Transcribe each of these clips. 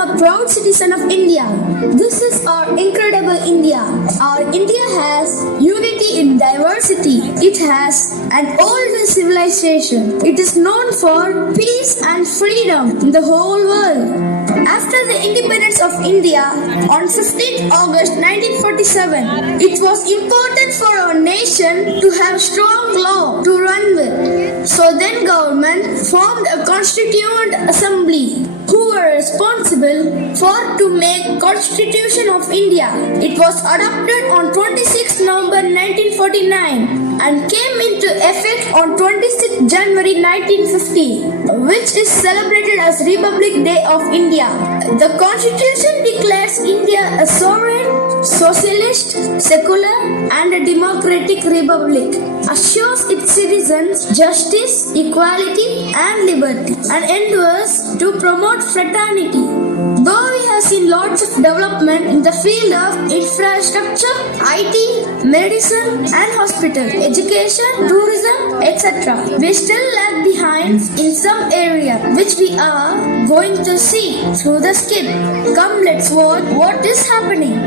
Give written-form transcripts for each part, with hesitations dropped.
a proud citizen of India. This is our incredible India. Our India has unity in diversity. It has an old civilization. It is known for peace and freedom in the whole world. After the independence of India on 15th August 1947, it was important for our nation to have strong law to run with. So then government formed a constituent assembly who were responsible for to make Constitution of India. It was adopted on 26 November 1949 and came into effect on 26 January 1950, which is celebrated as Republic Day of India. The Constitution declares India a sovereign, socialist, secular and a democratic republic, assures its citizens justice, equality and liberty, and endeavors to promote fraternity. Though we have seen lots of development in the field of infrastructure, IT, medicine and hospital, education, tourism, etc., we still lag behind in some area, which we are going to see through the skit. Come, let's watch what is happening.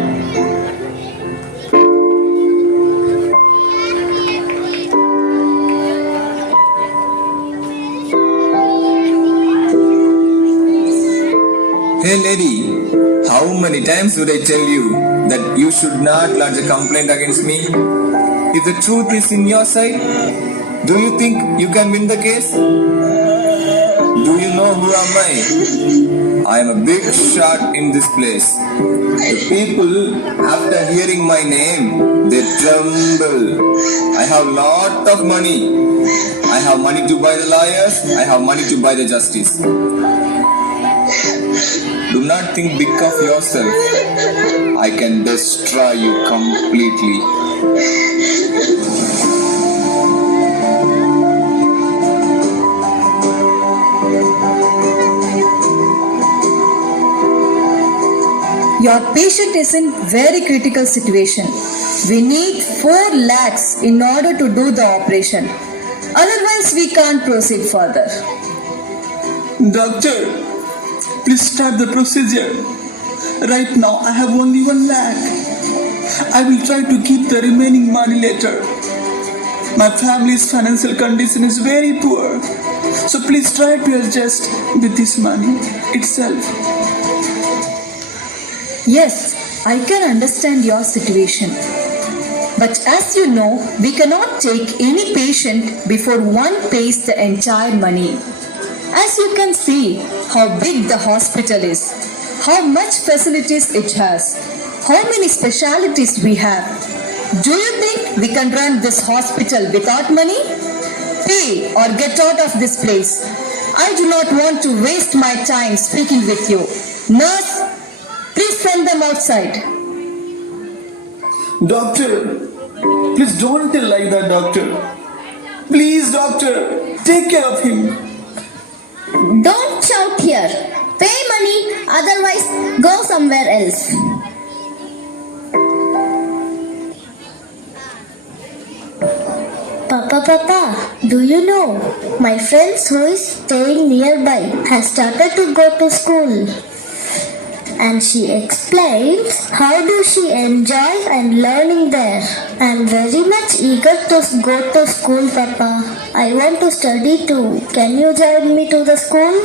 Hey lady, how many times should I tell you that you should not lodge a complaint against me? If the truth is in your side, do you think you can win the case? Do you know who am I? I am a big shot in this place. The people, after hearing my name, they tremble. I have lot of money. I have money to buy the lawyers. I have money to buy the justice. Do not think big of yourself. I can destroy you completely. Your patient is in very critical situation. We need 4 lakhs in order to do the operation. Otherwise, we can't proceed further. Doctor, please start the procedure. Right now, I have only 1 lakh. I will try to keep the remaining money later. My family's financial condition is very poor. So please try to adjust with this money itself. Yes, I can understand your situation. But as you know, we cannot take any patient before one pays the entire money. As you can see how big the hospital is, how much facilities it has, how many specialities we have. Do you think we can run this hospital without money? Pay or get out of this place. I do not want to waste my time speaking with you. Nurse, please send them outside. Doctor, please don't tell like that, doctor. Please, doctor, take care of him. Don't shout here. Pay money, otherwise go somewhere else. Papa, do you know? My friends who is staying nearby has started to go to school. And she explains how do she enjoy and learning there. I'm very much eager to go to school, Papa. I want to study too. Can you join me to the school?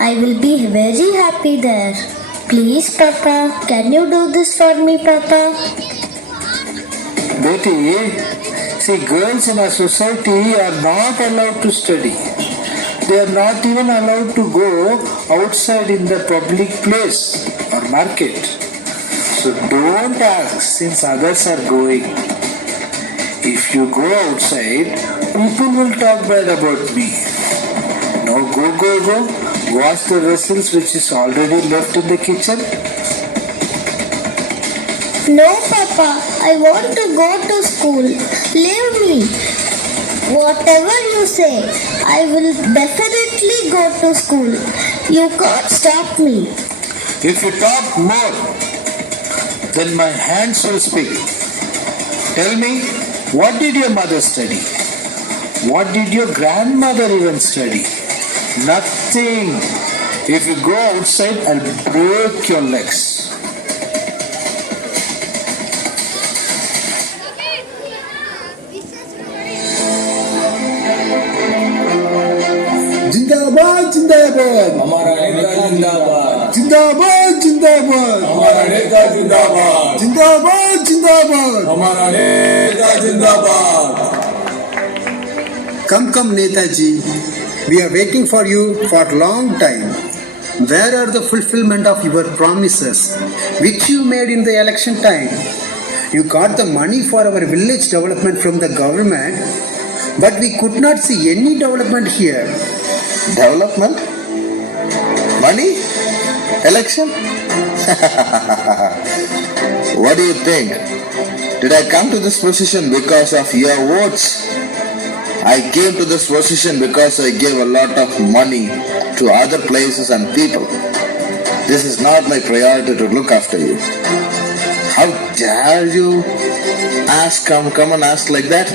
I will be very happy there. Please, Papa, can you do this for me, Papa? Betty, see, girls in our society are not allowed to study. They are not even allowed to go outside in the public place or market. So don't ask since others are going. If you go outside, people will talk bad about me. Now go. Wash the vessels which is already left in the kitchen. No, Papa, I want to go to school. Leave me. Whatever you say, I will definitely go to school. You can't stop me. If you talk more, then my hands will speak. Tell me, what did your mother study? What did your grandmother even study? Nothing. If you go outside, I'll break your legs. जिंदाबाद जिंदाबाद हमारा नेता जिंदाबाद जिंदाबाद जिंदाबाद हमारा नेता जिंदाबाद जिंदाबाद जिंदाबाद हमारा नेता जिंदाबाद Come, Netaji. We are waiting for you for a long time. Where are the fulfillment of your promises, which you made in the election time? You got the money for our village development from the government, but we could not see any development here. Development? Money? Election? What do you think? Did I come to this position because of your votes? I came to this position because I gave a lot of money to other places and people. This is not my priority to look after you. How dare you come and ask like that?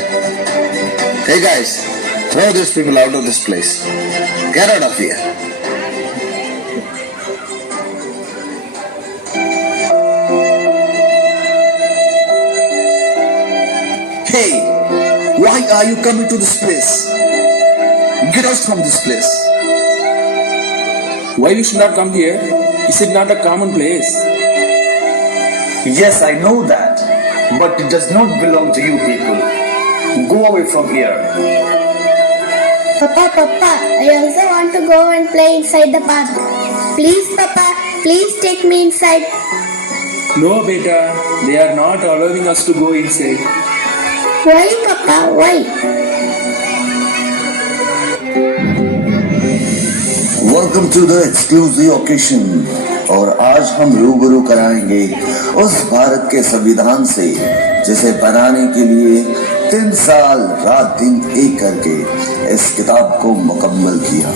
Hey guys, throw these people out of this place. Get out of here. Hey, why are you coming to this place? Get out from this place. Why you should not come here? Is it not a common place? Yes, I know that, but it does not belong to you people. Go away from here. Papa, I also want to go and play inside the park. Please, Papa, please take me inside. No, beta. They are not allowing us to go inside. Why, Papa? Why? Welcome to the exclusive occasion. और आज हम रूबरू कराएंगे उस भारत के संविधान से जिसे बनाने के लिए 3 साल रात दिन एक करके इस किताब को मुकम्मल किया।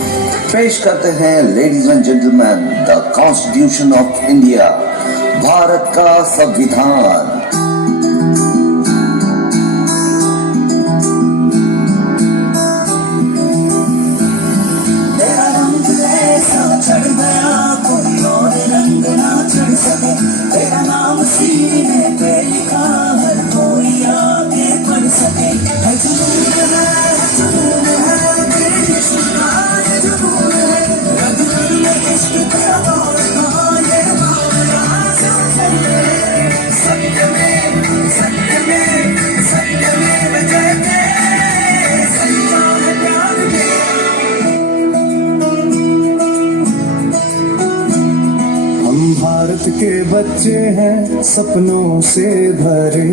पेश करते हैं ladies and gentleman the constitution of India, Bharat का संविधान। भारत के बच्चे हैं सपनों से भरे,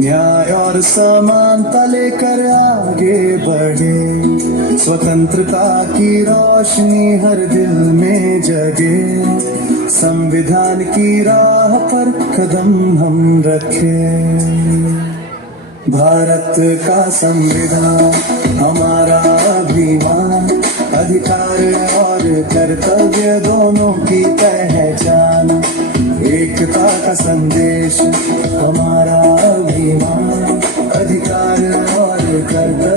न्याय और समानता लेकर आगे बढ़े, स्वतंत्रता की रोशनी हर दिल में जगे, संविधान की राह पर कदम हम रखें। भारत का संविधान हमारा अभिमान, अधिकार और कर्तव्य दोनों की पहचान, एकता का संदेश हमारा अभिमान, अधिकार और कर्तव्य